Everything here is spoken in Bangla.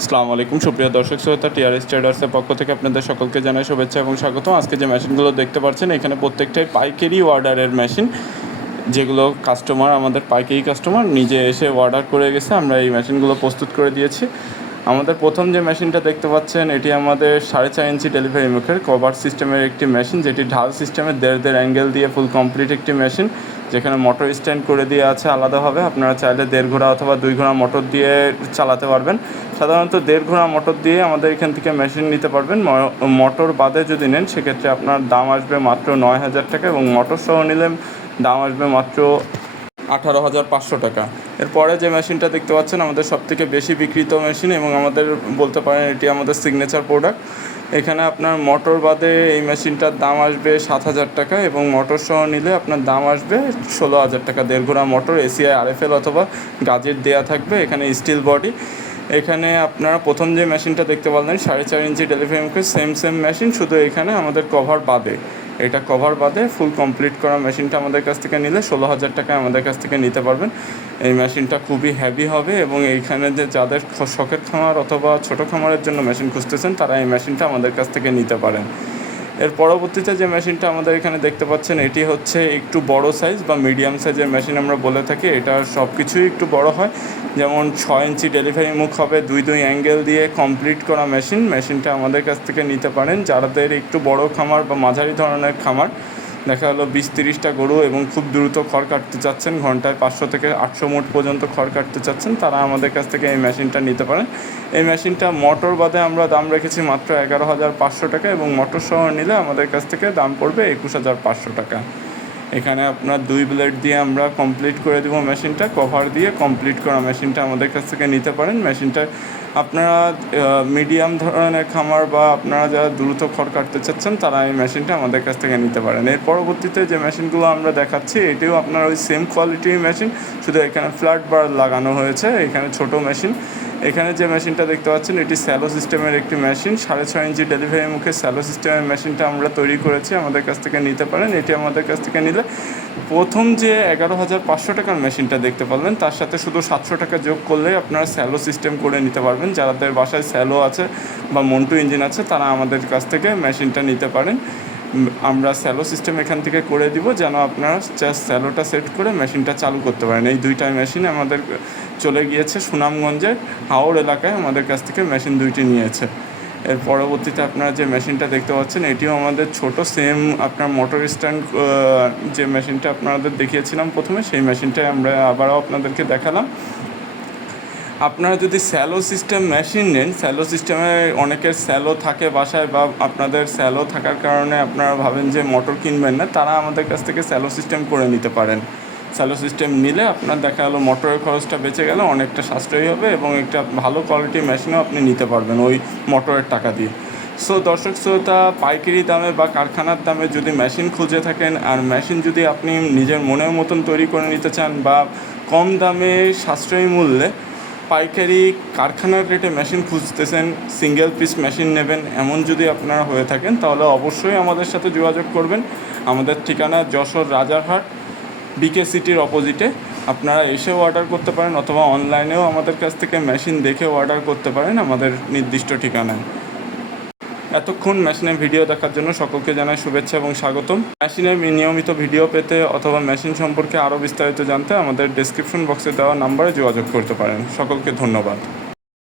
আসসালামু আলাইকুম। সুপ্রিয় দর্শক শ্রোতা, টিআরএস ট্রেডার্সের পক্ষ থেকে আপনাদের সকলকে জানাই শুভেচ্ছা এবং স্বাগত আজকে যে মেশিনগুলো দেখতে পাচ্ছেন, এখানে প্রত্যেকটাই পাইকারি অর্ডারের মেশিন, যেগুলো কাস্টমার আমাদের পাইকারি কাস্টমার নিজে এসে অর্ডার করে গেছে। আমরা এই মেশিনগুলো প্রস্তুত করে দিয়েছি। আমাদের প্রথম যে মেশিনটা দেখতে পাচ্ছেন, এটি আমাদের সাড়ে চার ইঞ্চি ডেলিভারি মুখের কভার সিস্টেমের একটি মেশিন যেটি ঢাল সিস্টেমের দেড় দেড় অ্যাঙ্গেল দিয়ে ফুল কমপ্লিট একটি মেশিন যেখানে মোটর স্ট্যান্ড করে দিয়ে আছে আলাদাভাবে। আপনারা চাইলে দেড় ঘোড়া অথবা দুই ঘোড়া মোটর দিয়ে চালাতে পারবেন। সাধারণত দেড় ঘোড়া মোটর দিয়ে আমাদের এখান থেকে মেশিন নিতে পারবেন। মোটর বাদে যদি নেন, সেক্ষেত্রে আপনার দাম আসবে মাত্র নয় হাজার টাকা এবং মোটর সহ নিলে দাম আসবে মাত্র আঠারো হাজার পাঁচশো টাকা। এরপরে যে মেশিনটা দেখতে পাচ্ছেন, আমাদের সবথেকে বেশি বিক্রিত মেশিন এবং আমাদের বলতে পারেন এটি আমাদের সিগনেচার প্রোডাক্ট এখানে আপনার মোটর বাদে এই মেশিনটার দাম আসবে সাত হাজার টাকা এবং মোটর সহ নিলে আপনার দাম আসবে ষোলো হাজার টাকা। দেড় ঘোড়া মোটর এসিআই আরএফএল অথবা গাজের দেয়া থাকবে এখানে স্টিল বডি এখানে আপনারা প্রথম যে মেশিনটা দেখতে পারলেন, সাড়ে চার ইঞ্চি ডেলিভারি সেম সেম মেশিন শুধু এখানে আমাদের কভার বাদে। এটা কভার বাদে ফুল কমপ্লিট করা মেশিনটা আমাদের কাছ থেকে নিলে ষোলো হাজার টাকায় আমাদের কাছ থেকে নিতে পারবেন। এই মেশিনটা খুবই হ্যাভি হবে এবং এইখানে যে যাদের শখের খামার অথবা ছোটো খামারের জন্য মেশিন খুঁজতেছেন, তারা এই মেশিনটা আমাদের কাছ থেকে নিতে পারেন। এর পরবর্তীতে যে মেশিনটা আমাদের এখানে দেখতে পাচ্ছেন, এটি হচ্ছে একটু বড় সাইজ বা মিডিয়াম সাইজের মেশিন আমরা বলে থাকি। এটা সব কিছুই একটু বড় হয়। যেমন ছয় ইঞ্চি ডেলিভারি মুখ হবে, দুই দুই অ্যাঙ্গেল দিয়ে কমপ্লিট করা মেশিন মেশিনটা আমাদের কাছ থেকে নিতে পারেন। যাদের একটু বড় খামার বা মাঝারি ধরনের খামার দেখা গেলো বিশ তিরিশটা গরু এবং খুব দ্রুত খড় কাটতে চাচ্ছেন, ঘন্টায় পাঁচশো থেকে আটশো মুট পর্যন্ত খড় কাটতে চাচ্ছেন, তারা আমাদের কাছ থেকে এই মেশিনটা নিতে পারেন। এই মেশিনটা মোটর বাদে আমরা দাম রেখেছি মাত্র এগারো হাজার পাঁচশো টাকা এবং মোটর সহ নিলে আমাদের কাছ থেকে দাম পড়বে একুশ হাজার পাঁচশো টাকা। এখানে আপনার দুই ব্লেড দিয়ে আমরা কমপ্লিট করে দেবো মেশিনটা, কভার দিয়ে কমপ্লিট করা মেশিনটা আমাদের কাছ থেকে নিতে পারেন। মেশিনটা আপনারা মিডিয়াম ধরনের খামার বা আপনারা যারা দ্রুত খড় কাটতে চাচ্ছেন, তারা এই মেশিনটা আমাদের কাছ থেকে নিতে পারেন। এর পরবর্তীতে যে মেশিনগুলো আমরা দেখাচ্ছি, এটিও আপনার ওই সেম কোয়ালিটির মেশিন শুধু এখানে ফ্ল্যাট বার লাগানো হয়েছে, এখানে ছোট মেশিন এখানে যে মেশিনটা দেখতে পাচ্ছেন, এটি স্যালো সিস্টেমের একটি মেশিন সাড়ে ছয় ইঞ্চি ডেলিভারি মুখে স্যালো সিস্টেমের মেশিনটা আমরা তৈরি করেছি, আমাদের কাছ থেকে নিতে পারেন। এটি আমাদের কাছ থেকে নিলে প্রথম যে এগারো হাজার পাঁচশো টাকার মেশিনটা দেখতে পারবেন, তার সাথে শুধু সাতশো টাকা যোগ করলে আপনারা স্যালো সিস্টেম করে নিতে পারবেন। যাদের বাসায় স্যালো আছে বা মন্টু ইঞ্জিন আছে, তারা আমাদের কাছ থেকে মেশিনটা নিতে পারেন। আমরা স্যালো সিস্টেম এখান থেকে করে দিব যেন আপনারা জাস্ট স্যালোটা সেট করে মেশিনটা চালু করতে পারেন। এই দুইটা মেশিন আমাদের চলে গিয়েছে সুনামগঞ্জের হাওড় এলাকায়, আমাদের কাছ থেকে মেশিন দুইটি নিয়েছে। এর পরবর্তীতে আপনারা যে মেশিনটা দেখতে পাচ্ছেন, এটিও আমাদের ছোট সেম আপনার মোটর স্ট্যান্ড যে মেশিনটা আপনাদের দেখিয়েছিলাম প্রথমে, সেই মেশিনটাই আমরা আবারও আপনাদেরকে দেখালাম। আপনারা যদি স্যালো সিস্টেম মেশিন নেন, স্যালো সিস্টেমে অনেকের স্যালো থাকে বাসায় বা আপনাদের স্যালো থাকার কারণে আপনারা ভাবেন যে মোটর কিনবেন না, তারা আমাদের কাছ থেকে স্যালো সিস্টেম করে নিতে পারেন। স্যালো সিস্টেম নিলে আপনার দেখা গেলো মোটরের খরচটা বেঁচে গেলে অনেকটা সাশ্রয়ী হবে এবং একটা ভালো কোয়ালিটির মেশিনও আপনি নিতে পারবেন ওই মোটরের টাকা দিয়ে। সো দর্শক শ্রোতা, পাইকারি দামে বা কারখানার দামে যদি মেশিন খুঁজে থাকেন আর মেশিন যদি আপনি নিজের মনের মতন তৈরি করে নিতে চান বা কম দামে সাশ্রয়ী মূল্যে পাইকারি কারখানার রেটে মেশিন খুঁজতেছেন সিঙ্গেল পিস মেশিন নেবেন, এমন যদি আপনারা হয়ে থাকেন, তাহলে অবশ্যই আমাদের সাথে যোগাযোগ করবেন। আমাদের ঠিকানা যশোর রাজারহাট বিকে সিটির অপোজিটে আপনারা এসেও অর্ডার করতে পারেন, অথবা অনলাইনেও আমাদের কাছ থেকে মেশিন দেখেও অর্ডার করতে পারেন আমাদের নির্দিষ্ট ঠিকানায়। এতক্ষণ মেশিনের ভিডিও দেখার জন্য সকলকে জানাই শুভেচ্ছা এবং স্বাগতম। মেশিনের নিয়মিত ভিডিও পেতে অথবা মেশিন সম্পর্কে আরও বিস্তারিত জানতে আমাদের ডেসক্রিপশন বক্সে দেওয়া নাম্বারে যোগাযোগ করতে পারেন। সকলকে ধন্যবাদ।